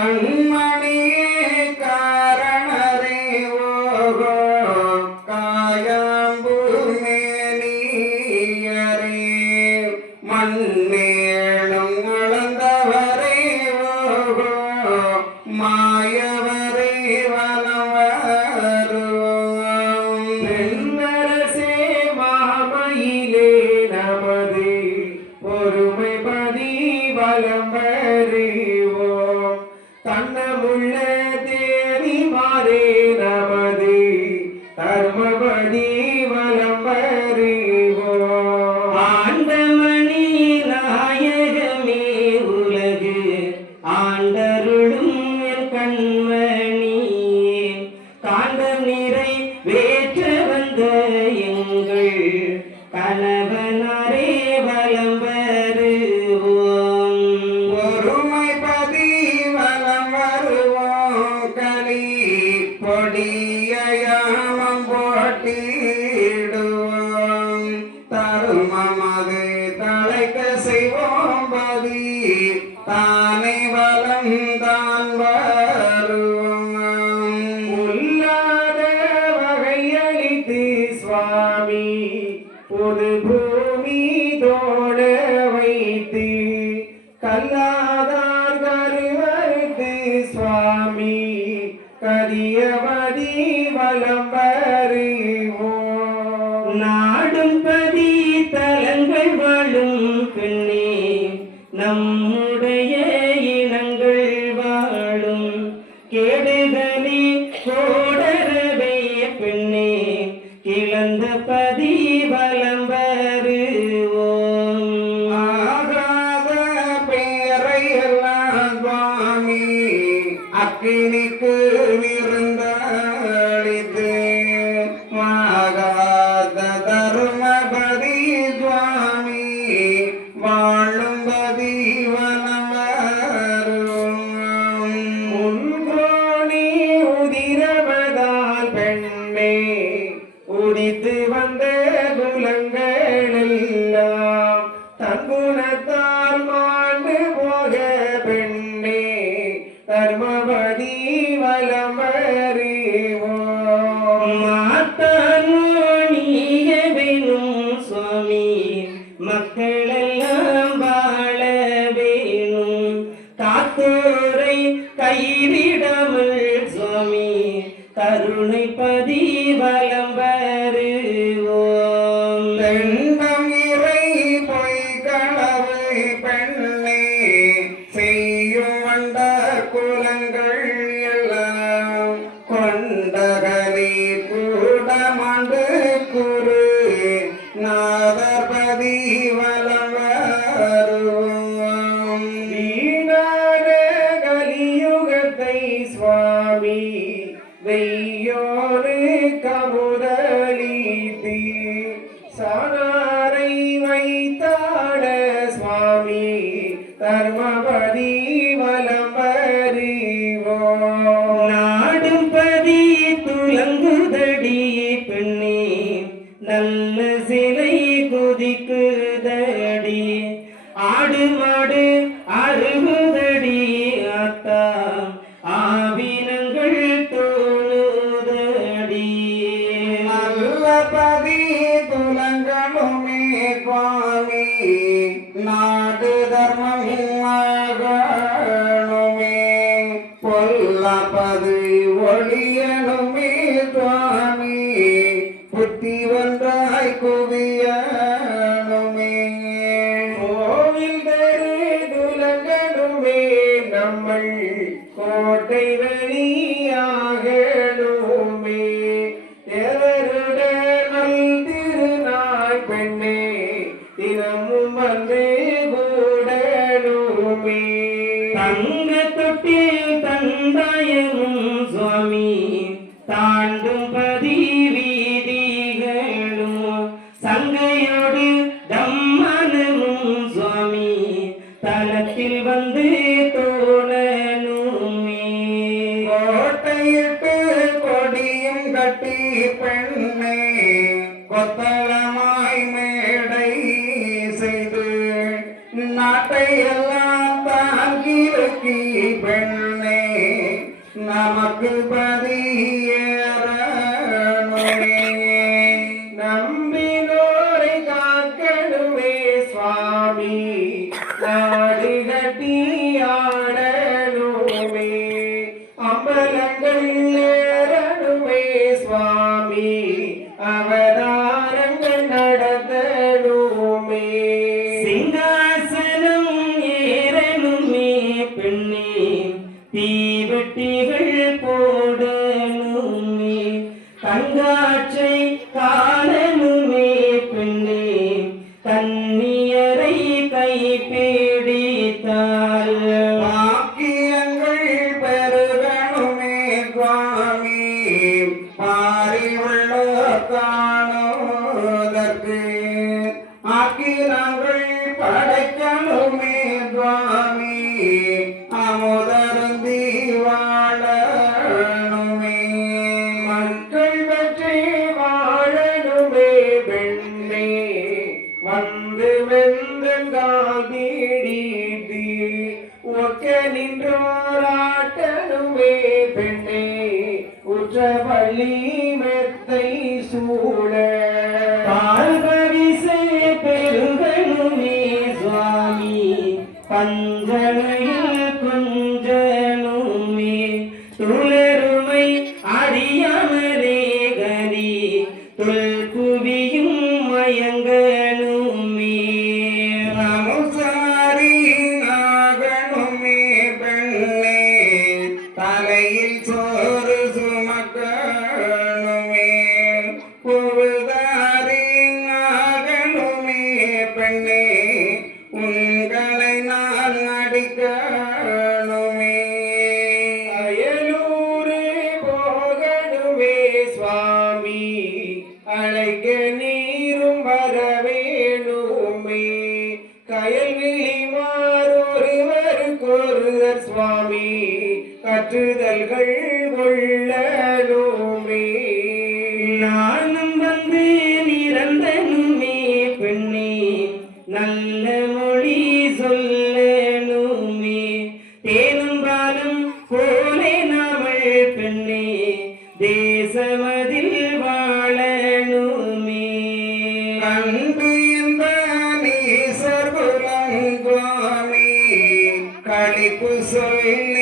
Amen. ஆண்டவடி வலம் வருவோம் ஆண்டமணி நாயகமே உலகு ஆண்டருளும் என் கண்மணி காண்டம் நிறை வேற்ற வந்த எங்கள் கணவனாரே வலம் தானை வளம் தான் வரும் உள்ளாத வகையளித்து சுவாமி பொது பூமி தோட வைத்து கல்லாதார் கருவருக்கு சுவாமி கரியவதி வலம் வருக கைவிடவள் சுவாமி. கருணை பதி வலம் வருவோம் எண்ணம் இறை பொய் களவு பெண்ணை. செய்யும் வண்ட குலங்கள் எல்லாம் கொண்டக சானாரை வைத்தாட சுவாமி தர்மபதி வலம் வருவோம் நாடும் பதி துலங்குதடி பெண்ணே நல்ல சிலை குதிக்குதடி. ஆடு மாடு அருகு lá எல்லாம் தாங்கிருக்கி பெண்ணே நமக்கு பதியேறணுமே நம்பினோரை காக்கணுமே சுவாமி நாடு கட்டி அம்பலங்கள் போடணுமே. தங்காற்றை காணணுமே பெண்ணே. கண்ணியரை கைப்பிடித்தால் வாக்கியங்கள் பெருகணுமே சுவாமி. பாரியுள்ள காணுவதற்கு வந்து வெந்தங்கால் பீடித்து ஒக்க நின்றோராட்டனுமே பெண்ணே உற்ற பள்ளி மெத்தை சூழ. பார்வரிசை பெருகணுமே சுவாமி பஞ்சனையில் குஞ்சனுமே துளருமை தலையில் சோறு சுமக்கணுமே பொழுதாரி பெண்ணே உங்களை நான் அடிக்கணுமே. அயலூரு போகணுமே சுவாமி. பெண்ணே நல்ல மொழி சொல்லணுமே. தேனும் பாலும் போலே நாமல் பெண்ணே தேசமதில் வாழணுமே. கண்டு இந்த நீசர்குலம் சுவாமி களிப்பு சொல்லி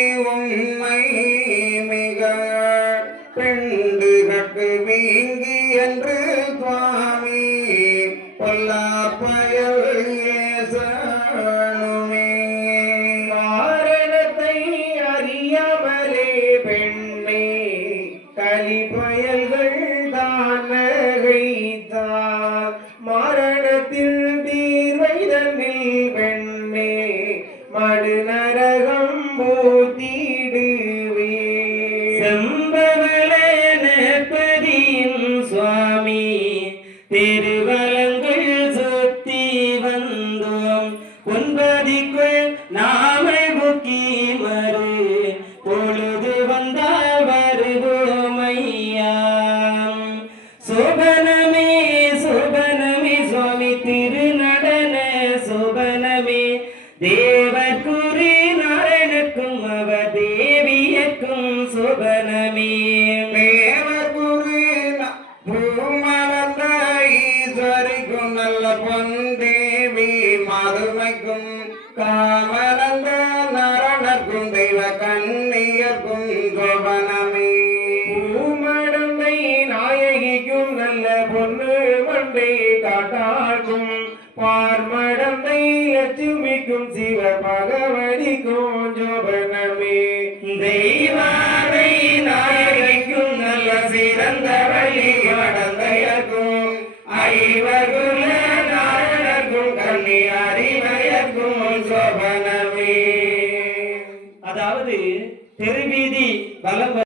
மாதுமைக்கும் காமலந்த நரணர்க்கும் தெய்வ கண்ணியர்க்கும் கோபனமே. பூமடந்தை நாயகிக்கும் நல்ல பொண்ணு மண்டை காட்டாக்கும் பார்மடந்தை லட்சுமிக்கும் சிவ பகவதிக்கும் ஜோபனமே. தெய்வானை நாயகிக்கும் நல்ல சிறந்த வழி வடந்தையர்க்கும் ஐவகுல சோபனமே